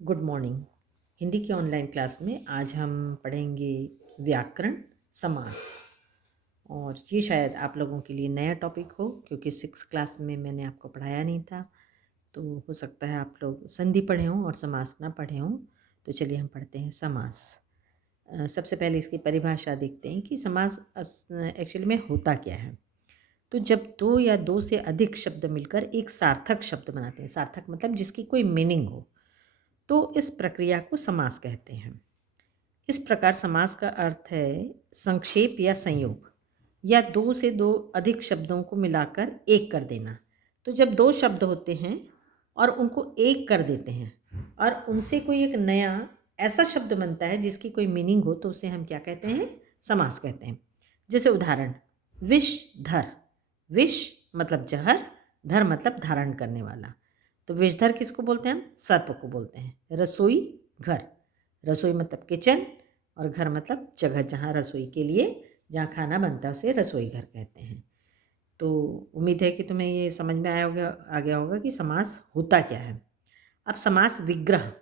Good morning. Hindi की online class में आज हम पढ़ेंगे व्याकरण, समास। और ये शायद आप लोगों के लिए नया टॉपिक हो क्योंकि 6 क्लास में मैंने आपको पढ़ाया नहीं था। तो हो सकता है आप लोग संधि पढ़े हों और समास ना पढ़े हों। तो चलिए हम पढ़ते हैं समास। सबसे पहले इसकी परिभाषा देखते हैं कि समास एक्चुअली में होता क्या है। तो जब दो या दो से अधिक शब्द मिलकर एक सार्थक शब्द बनाते हैं, सार्थक मतलब जिसकी कोई मीनिंग हो, तो इस प्रक्रिया को समास कहते हैं। इस प्रकार समास का अर्थ है संक्षेप या संयोग, या दो से दो अधिक शब्दों को मिलाकर एक कर देना। तो जब दो शब्द होते हैं और उनको एक कर देते हैं और उनसे कोई एक नया ऐसा शब्द बनता है जिसकी कोई मीनिंग हो, तो उसे हम क्या कहते हैं? समास कहते हैं। जैसे उदाहरण, विषधर। विष मतलब जहर, धर मतलब धारण करने वाला। तो विषधर किसको बोलते हैं? हम सर्प को बोलते हैं। रसोई घर, रसोई मतलब किचन, और घर मतलब जगह जहाँ रसोई के लिए जहाँ खाना बनता है उसे रसोई घर कहते हैं। तो उम्मीद है कि तुम्हें ये समझ में आ गया होगा कि समास होता क्या है। अब समास विग्रह।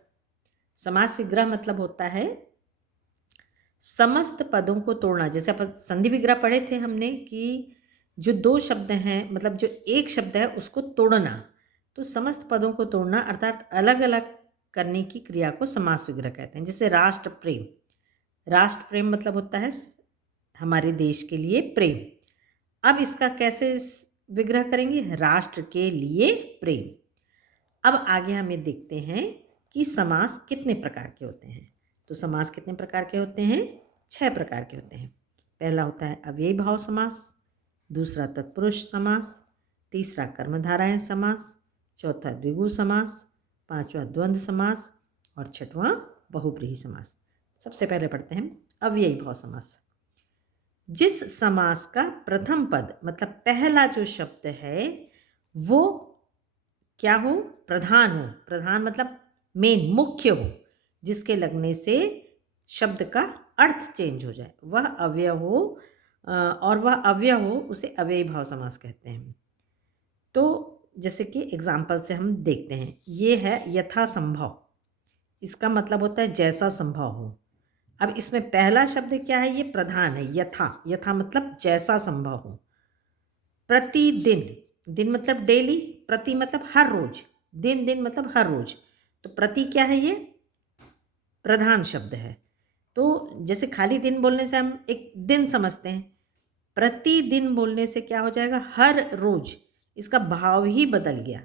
समास विग्रह मतलब होता है समस्त पदों को तोड़ना। जैसे अपन संधि विग्रह पढ़े थे हमने कि जो दो शब्द हैं, मतलब जो एक शब्द है उसको तोड़ना, तो समस्त पदों को तोड़ना अर्थात अलग अलग करने की क्रिया को समास विग्रह कहते हैं। जैसे राष्ट्र प्रेम। राष्ट्र प्रेम मतलब होता है हमारे देश के लिए प्रेम। अब इसका कैसे विग्रह करेंगे? राष्ट्र के लिए प्रेम। अब आगे हमें देखते हैं कि समास कितने प्रकार के होते हैं। तो समास कितने प्रकार के होते हैं? 6 प्रकार के होते हैं। पहला होता है अव्ययी भाव समास, दूसरा तत्पुरुष समास, तीसरा कर्मधारय समास, चौथा द्विगु समास, पांचवा द्वंद्व समास और छठवां बहुब्रीहि समास। सबसे पहले पढ़ते हैं अव्ययी भाव समास। जिस समास का प्रथम पद मतलब पहला जो शब्द है वो क्या हो? प्रधान हो। प्रधान मतलब मेन, मुख्य हो, जिसके लगने से शब्द का अर्थ चेंज हो जाए, वह अव्यय हो। और वह अव्यय हो उसे अव्ययी भाव समास कहते हैं। तो जैसे कि एग्जाम्पल से हम देखते हैं, ये है यथा संभव। इसका मतलब होता है जैसा संभव हो। अब इसमें पहला शब्द क्या है? ये प्रधान है, यथा। यथा मतलब जैसा संभव हो। प्रतिदिन, दिन मतलब डेली, प्रति मतलब हर रोज, दिन दिन मतलब हर रोज। तो प्रति क्या है? ये प्रधान शब्द है। तो जैसे खाली दिन बोलने से हम एक दिन समझते हैं, प्रतिदिन बोलने से क्या हो जाएगा? हर रोज। इसका भाव ही बदल गया।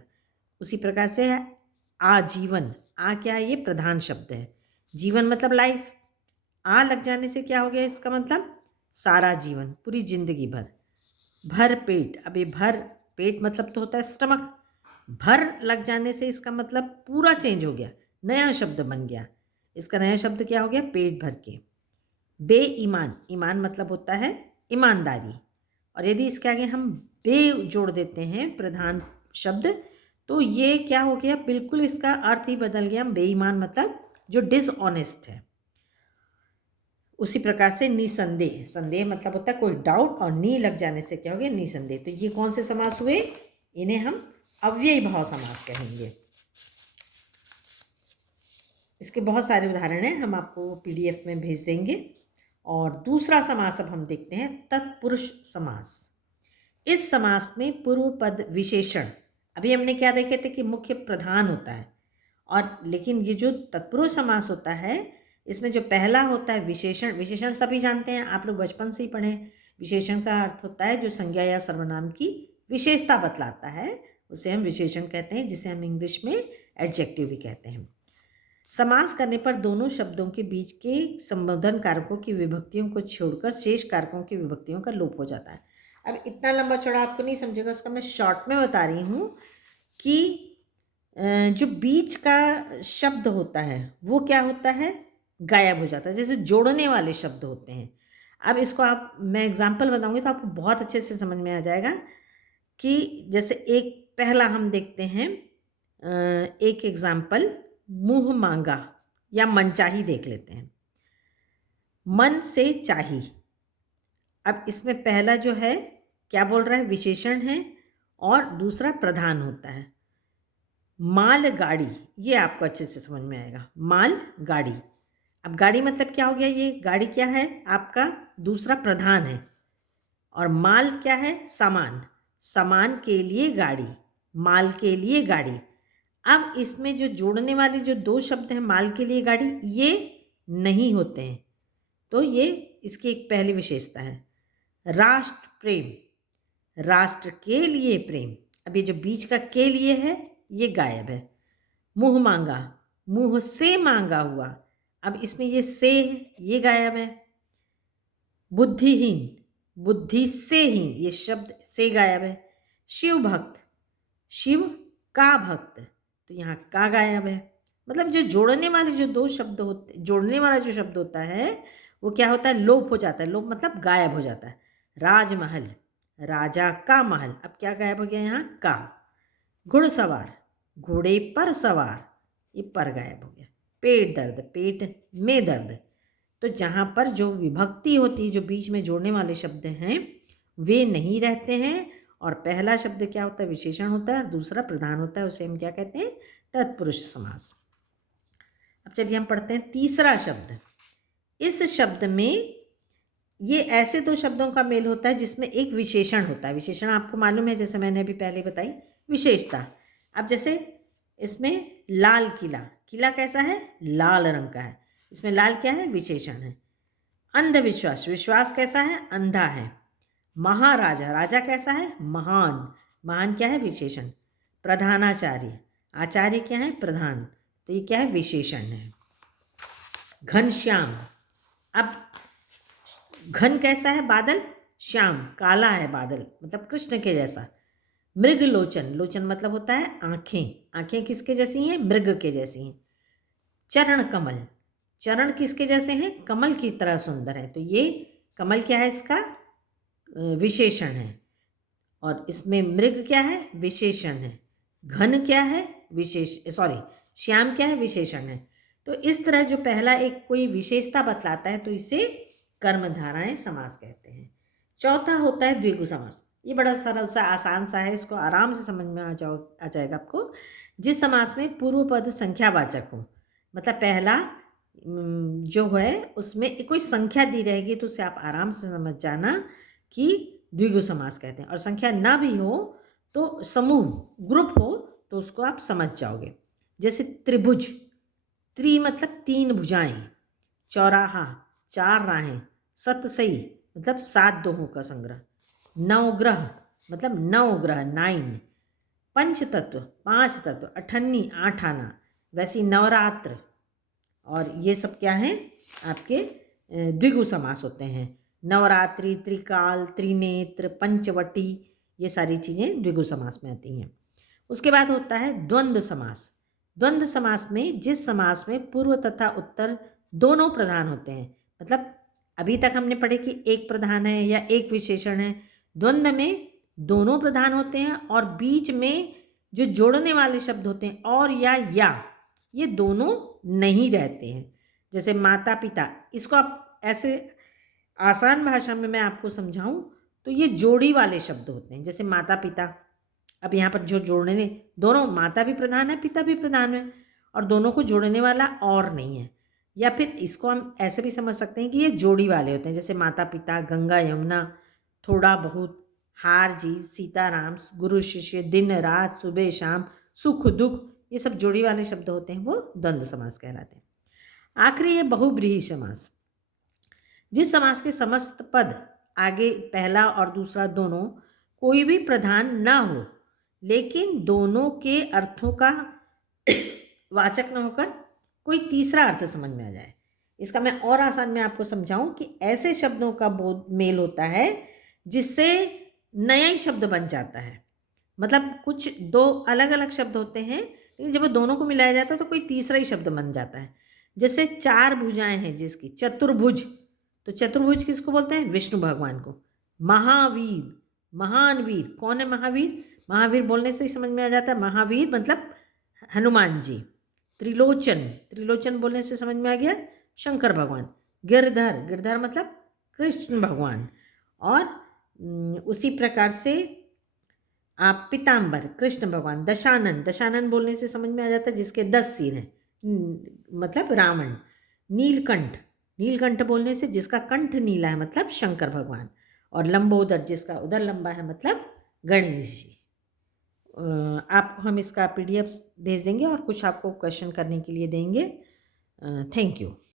उसी प्रकार से है आजीवन। आ क्या है? ये प्रधान शब्द है। जीवन मतलब लाइफ। आ लग जाने से क्या हो गया? इसका मतलब सारा जीवन, पूरी जिंदगी भर। भर पेट, अब ये भर पेट मतलब तो होता है स्टमक। भर लग जाने से इसका मतलब पूरा चेंज हो गया, नया शब्द बन गया। इसका नया शब्द क्या हो गया? पेट भर के। बेईमान, ईमान मतलब होता है ईमानदारी। और यदि इसके आगे हम बे जोड़ देते हैं प्रधान शब्द, तो ये क्या हो गया? बिल्कुल इसका अर्थ ही बदल गया। बेईमान मतलब जो डिसऑनेस्ट है। उसी प्रकार से निसंदेह, संदेह मतलब होता है कोई डाउट, और नी लग जाने से क्या हो गया? निसंदेह। तो ये कौन से समास हुए? इन्हें हम अव्ययी भाव समास कहेंगे। इसके बहुत सारे उदाहरण हैं, हम आपको पीडीएफ में भेज देंगे। और दूसरा समास अब हम देखते हैं तत्पुरुष समास। इस समास में पूर्व पद विशेषण, अभी हमने क्या देखे थे कि मुख्य प्रधान होता है, और लेकिन ये जो तत्पुरुष समास होता है इसमें जो पहला होता है विशेषण। विशेषण सभी जानते हैं, आप लोग बचपन से ही पढ़े। विशेषण का अर्थ होता है जो संज्ञा या सर्वनाम की विशेषता बतलाता है, उसे हम विशेषण कहते हैं, जिसे हम इंग्लिश में एडजेक्टिव भी कहते हैं। समास करने पर दोनों शब्दों के बीच के संबोधन कारकों की विभक्तियों को छोड़कर शेष कारकों की विभक्तियों का लोप हो जाता है। अब इतना लंबा चौड़ा आपको नहीं समझेगा, उसका मैं शॉर्ट में बता रही हूँ कि जो बीच का शब्द होता है वो क्या होता है? गायब हो जाता है। जैसे जोड़ने वाले शब्द होते हैं। अब इसको मैं एग्जाम्पल बताऊंगी तो आपको बहुत अच्छे से समझ में आ जाएगा कि जैसे एक पहला हम देखते हैं, एक एग्जाम्पल मुंह मांगा या मनचाही देख लेते हैं। मन से चाही। अब इसमें पहला जो है क्या बोल रहा है? विशेषण है, और दूसरा प्रधान होता है। माल गाड़ी, ये आपको अच्छे से समझ में आएगा। माल गाड़ी, अब गाड़ी मतलब क्या हो गया, ये गाड़ी क्या है आपका दूसरा प्रधान है, और माल क्या है सामान, सामान के लिए गाड़ी, माल के लिए गाड़ी। अब इसमें जो जोड़ने वाले जो दो शब्द हैं माल के लिए गाड़ी, ये नहीं होते हैं, तो ये इसकी एक पहली विशेषता है। राष्ट्र प्रेम, राष्ट्र के लिए प्रेम, अब ये जो बीच का के लिए है ये गायब है। मुंह मांगा, मुंह से मांगा हुआ, अब इसमें ये से है ये गायब है। बुद्धिहीन, बुद्धि से हीन, ये शब्द से गायब है। शिव भक्त, शिव का भक्त, तो यहाँ का गायब है। मतलब जो जोड़ने वाले जो दो शब्द होते, जोड़ने वाला जो शब्द होता है वो क्या होता है, लोप हो जाता है। लोप मतलब गायब हो जाता है। राजमहल, राजा का महल, अब क्या गायब हो गया यहाँ का। घुड़सवार, घोड़े पर सवार, ये पर गायब हो गया। पेट दर्द, पेट में दर्द, तो जहाँ पर जो विभक्ति होती है, जो बीच में जोड़ने वाले शब्द हैं वे नहीं रहते हैं, और पहला शब्द क्या होता है विशेषण होता है, और दूसरा प्रधान होता है, उसे हम क्या कहते हैं तत्पुरुष समास। अब चलिए हम पढ़ते हैं तीसरा शब्द। इस शब्द में ये ऐसे दो शब्दों का मेल होता है जिसमें एक विशेषण होता है। विशेषण आपको मालूम है, जैसे मैंने अभी पहले बताई विशेषता। अब जैसे इसमें लाल किला, किला कैसा है लाल रंग का है, इसमें लाल क्या है विशेषण है। अंधविश्वास, विश्वास कैसा है अंधा है। महाराजा, राजा कैसा है महान, महान क्या है विशेषण। प्रधानाचार्य, आचार्य क्या है प्रधान, तो ये क्या है विशेषण है। घनश्याम, अब घन कैसा है बादल, श्याम काला है बादल, मतलब कृष्ण के जैसा। मृग लोचन, लोचन मतलब होता है आंखें, आंखें किसके जैसी हैं मृग के जैसी हैं। चरण कमल, चरण किसके जैसे हैं कमल की तरह सुंदर है, तो ये कमल क्या है इसका विशेषण है, और इसमें मृग क्या है विशेषण है। घन क्या है श्याम क्या है विशेषण है। तो इस तरह जो पहला एक कोई विशेषता बतलाता है तो इसे कर्मधाराएं समास कहते हैं। चौथा होता है द्विगु समास, ये बड़ा सरल सा आसान सा है, इसको आराम से समझ में आ जाएगा आपको। जिस समास में पूर्व पद संख्यावाचक हो, मतलब पहला जो है उसमें कोई संख्या दी रहेगी, तो उसे आप आराम से समझ जाना कि द्विगु समास कहते हैं। और संख्या ना भी हो तो समूह ग्रुप हो तो उसको आप समझ जाओगे। जैसे त्रिभुज, त्रि मतलब तीन भुजाएं, चौराहा चार राहें, सतसई मतलब सात दोहों का संग्रह, नवग्रह मतलब नौ ग्रह 9, पंचतत्व पांच तत्व, अठन्नी आठ आना, वैसी नवरात्र, और ये सब क्या हैं आपके द्विगु समास होते हैं। नवरात्रि, त्रिकाल, त्रिनेत्र, पंचवटी, ये सारी चीज़ें द्विगु समास में आती हैं। उसके बाद होता है द्वंद्व समास। द्वंद्व समास में जिस समास में पूर्व तथा उत्तर दोनों प्रधान होते हैं, मतलब अभी तक हमने पढ़े कि एक प्रधान है या एक विशेषण है, द्वंद्व में दोनों प्रधान होते हैं और बीच में जो जोड़ने वाले शब्द होते हैं और या ये दोनों नहीं रहते हैं। जैसे माता पिता, इसको आप ऐसे आसान भाषा में मैं आपको समझाऊं तो ये जोड़ी वाले शब्द होते हैं। जैसे माता पिता, अब यहाँ पर जो जोड़ने, दोनों माता भी प्रधान है पिता भी प्रधान है, और दोनों को जोड़ने वाला और नहीं है। या फिर इसको हम ऐसे भी समझ सकते हैं कि ये जोड़ी वाले होते हैं, जैसे माता पिता, गंगा यमुना, थोड़ा बहुत, हार जीत, सीताराम, गुरु शिष्य, दिन रात, सुबह शाम, सुख दुख, ये सब जोड़ी वाले शब्द होते हैं, वो द्वंद्व समास कहलाते हैं। आखिरी है बहुब्रीहि समास। जिस समास के समस्त पद आगे पहला और दूसरा दोनों कोई भी प्रधान ना हो, लेकिन दोनों के अर्थों का वाचक न होकर कोई तीसरा अर्थ समझ में आ जाए। इसका मैं और आसान में आपको समझाऊं कि ऐसे शब्दों का मेल होता है जिससे नया ही शब्द बन जाता है। मतलब कुछ दो अलग अलग शब्द होते हैं, लेकिन जब दोनों को मिलाया जाता है तो कोई तीसरा ही शब्द बन जाता है। जैसे चार भुजाएं हैं जिसकी, चतुर्भुज, तो चतुर्भुज किसको बोलते हैं विष्णु भगवान को। महावीर, महान वीर, कौन है महावीर, महावीर बोलने से ही समझ में आ जाता है, महावीर मतलब हनुमान जी। त्रिलोचन, त्रिलोचन बोलने से समझ में आ गया शंकर भगवान। गिरधर, गिरधर मतलब कृष्ण भगवान। और उसी प्रकार से आप पीताम्बर कृष्ण भगवान, दशानन, दशानन बोलने से समझ में आ जाता है जिसके 10 सिर हैं, मतलब रावण। नीलकंठ, नीलकंठ बोलने से जिसका कंठ नीला है मतलब शंकर भगवान। और लंबोदर, जिसका उदर लंबा है मतलब गणेश जी। आपको हम इसका पीडीएफ भेज देंगे और कुछ आपको क्वेश्चन करने के लिए देंगे। Thank you.